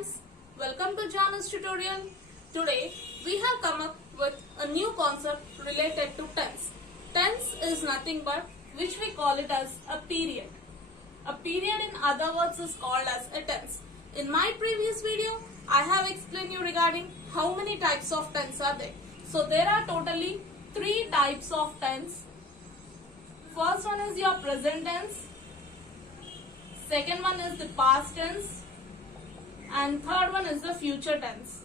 friends, welcome to Jana's tutorial. Today we have come up with a new concept related to tense. Tense is nothing but which we call it as a period. A period in other words is called as a tense. In my previous video, I have explained you regarding how many types of tense are there. So there are totally 3 types of tense. First one is your present tense. Second one is the past tense. And third one is the future tense.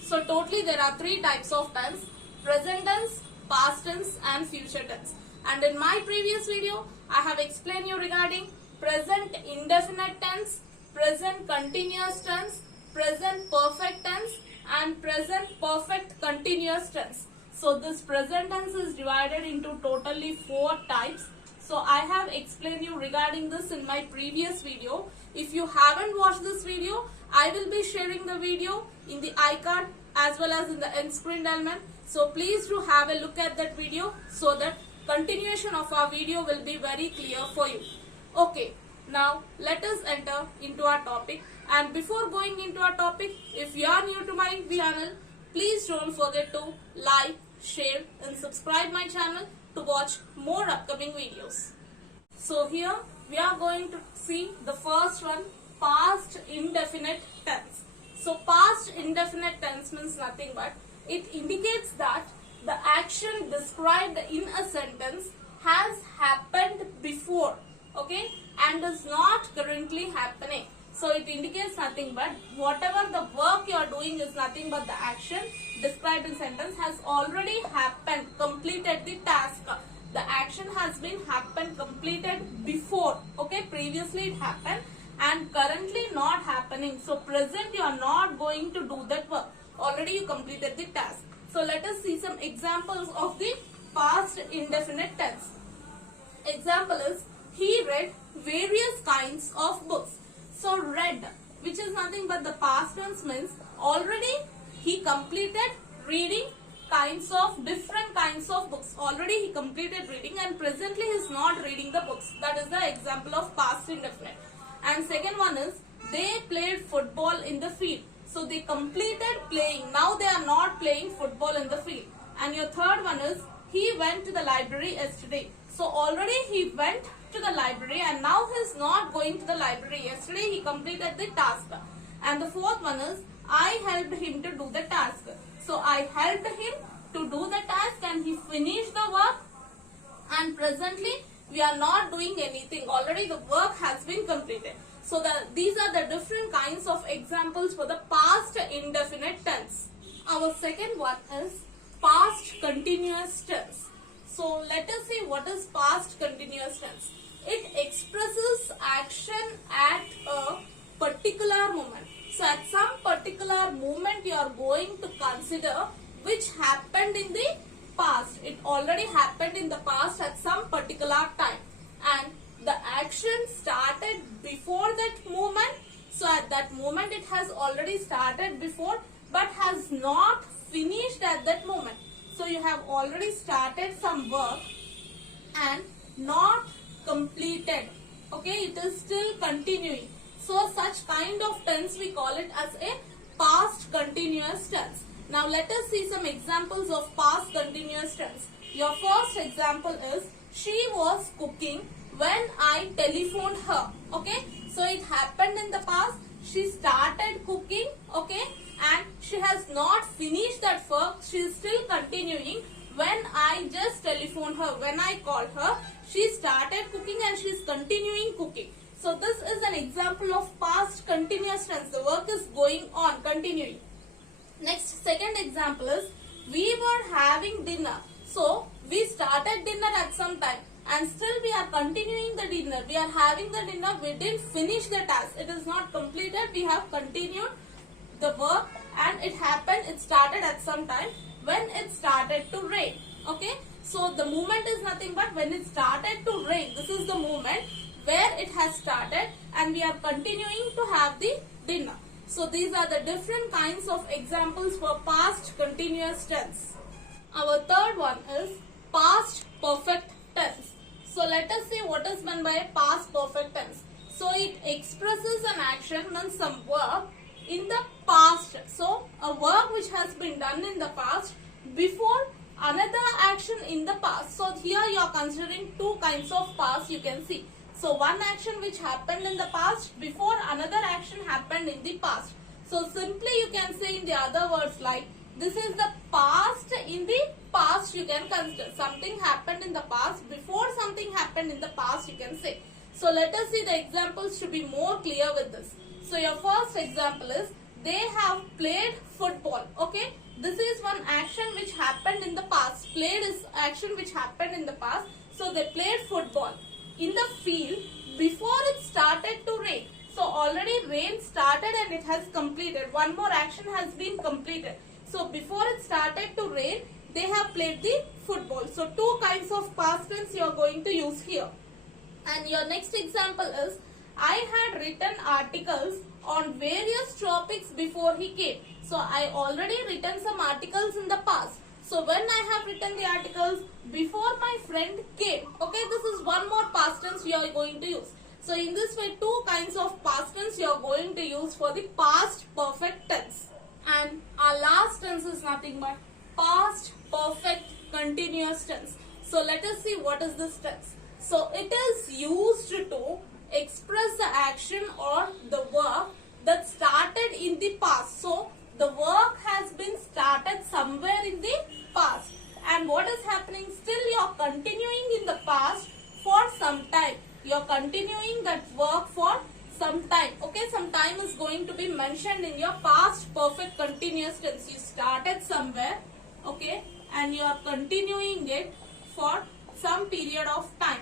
So totally there are 3 types of tense: present tense, past tense and future tense. And in my previous video, I have explained you regarding present indefinite tense, present continuous tense, present perfect tense and present perfect continuous tense. So this present tense is divided into totally 4 types. So I have explained you regarding this in my previous video. If you haven't watched this video, I will be sharing the video in the iCard as well as in the end screen element. So please do have a look at that video so that continuation of our video will be very clear for you. Okay, now let us enter into our topic. And before going into our topic, if you are new to my channel, please don't forget to like, share and subscribe my channel to watch more upcoming videos. So here we are going to see the first one, past indefinite tense. So past indefinite tense means nothing but it indicates that the action described in a sentence has happened before, okay, and is not currently happening. So it indicates nothing but whatever the work you are doing is nothing but the action described in sentence has already happened, completed the task. The action has been happened, completed before, okay, previously it happened and currently not happening. So present you are not going to do that work, already you completed the task. So let us see some examples of the past indefinite tense. Example is, he read various kinds of books. So read, which is nothing but the past tense, means already he completed reading different kinds of books. Already he completed reading and presently he is not reading the books. That is the example of past indefinite. And second one is, they played football in the field. So they completed playing. Now they are not playing football in the field. And your third one is, he went to the library yesterday. So already he went to the library and now he is not going to the library. Yesterday he completed the task. And the fourth one is, I helped him to do the task. So I helped him to do the task and he finished the work, and presently we are not doing anything. Already the work has been completed. So these are the different kinds of examples for the past indefinite tense. Our second one is past continuous tense. So let us see what is past continuous tense. It expresses action at a particular moment. So at some particular moment you are going to consider which happened in the past. It already happened in the past at some particular time. And the action started before that moment. So at that moment it has already started before but has not finished at that moment. So you have already started some work and not completed. Okay, it is still continuing. So such kind of tense we call it as a past continuous tense. Now let us see some examples of past continuous tense. Your first example is, she was cooking when I telephoned her. Okay, so it happened in the past. She started cooking, okay, and she has not finished that work. She is still continuing when I just telephoned her. When I called her, she started cooking and she is continuing cooking. So this is an example of past continuous tense. The work is going on, continuing. Next, second example is, we were having dinner. So we started dinner at some time and still we are continuing the dinner. We are having the dinner. We didn't finish the task. It is not completed. We have continued the work and it happened. It started at some time when it started to rain. Okay. So the moment is nothing but when it started to rain. This is the moment where it has started and we are continuing to have the dinner. So these are the different kinds of examples for past continuous tense. Our third one is past perfect tense. So let us see what is meant by past perfect tense. So it expresses an action means some work in the past. So a work which has been done in the past before another action in the past. So here you are considering two kinds of past you can see. So one action which happened in the past before another action happened in the past. So simply you can say in the other words like this is the past in the past you can consider. Something happened in the past before something happened in the past you can say. So let us see the examples to be more clear with this. So your first example is they have played football. Okay. This is one action which happened in the past. Played is action which happened in the past. So they played football in the field before it started to rain. So already rain started and it has completed. One more action has been completed. So before it started to rain, they have played the football. So two kinds of past tense you are going to use here. And your next example is I had written articles on various topics before he came. So I already written some articles in the past. So when I have written the articles before my friend came. Okay, this is one more past tense you are going to use. So in this way two kinds of past tense you are going to use for the past perfect tense. And our last tense is nothing but past perfect continuous tense. So let us see what is this tense. So it is used to express the action or the work that started in the past. So the work has been started somewhere in the past. And what is happening? Still you are continuing in the past for some time. You are continuing that work for some time. Okay, some time is going to be mentioned in your past perfect continuous tense. You started somewhere, okay, and you are continuing it for some period of time.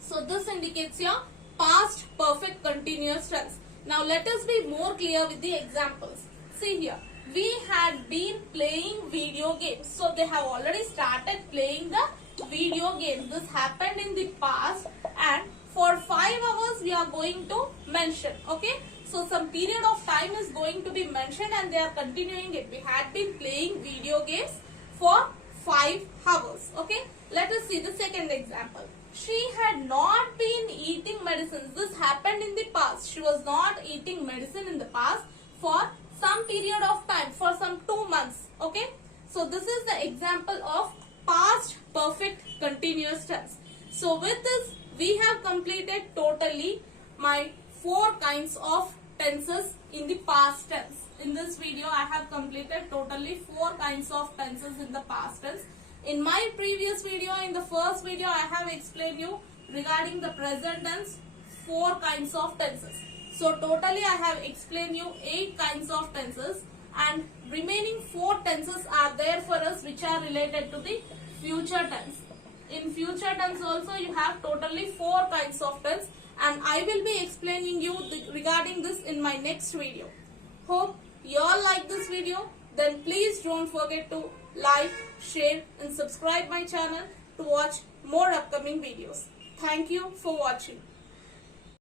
So this indicates your past perfect continuous tense. Now let us be more clear with the examples. See here, we had been playing video games. So they have already started playing the video games. This happened in the past and for 5 hours we are going to mention. Okay, so some period of time is going to be mentioned and they are continuing it. We had been playing video games for 5 hours. Okay, let us see the second example. She had not been eating medicines. This happened in the past. She was not eating medicine in the past for some period of time, for some 2 months. Okay, so this is the example of past perfect continuous tense. So with this we have completed totally my 4 kinds of tenses in the past tense. In this video I have completed totally 4 kinds of tenses in the past tense. In my previous video, in the first video, I have explained you regarding the present tense 4 kinds of tenses. So totally I have explained you 8 kinds of tenses and remaining 4 tenses are there for us which are related to the future tense. In future tense also you have totally 4 kinds of tense and I will be explaining you regarding this in my next video. Hope you all like this video. Then please don't forget to like, share and subscribe my channel to watch more upcoming videos. Thank you for watching.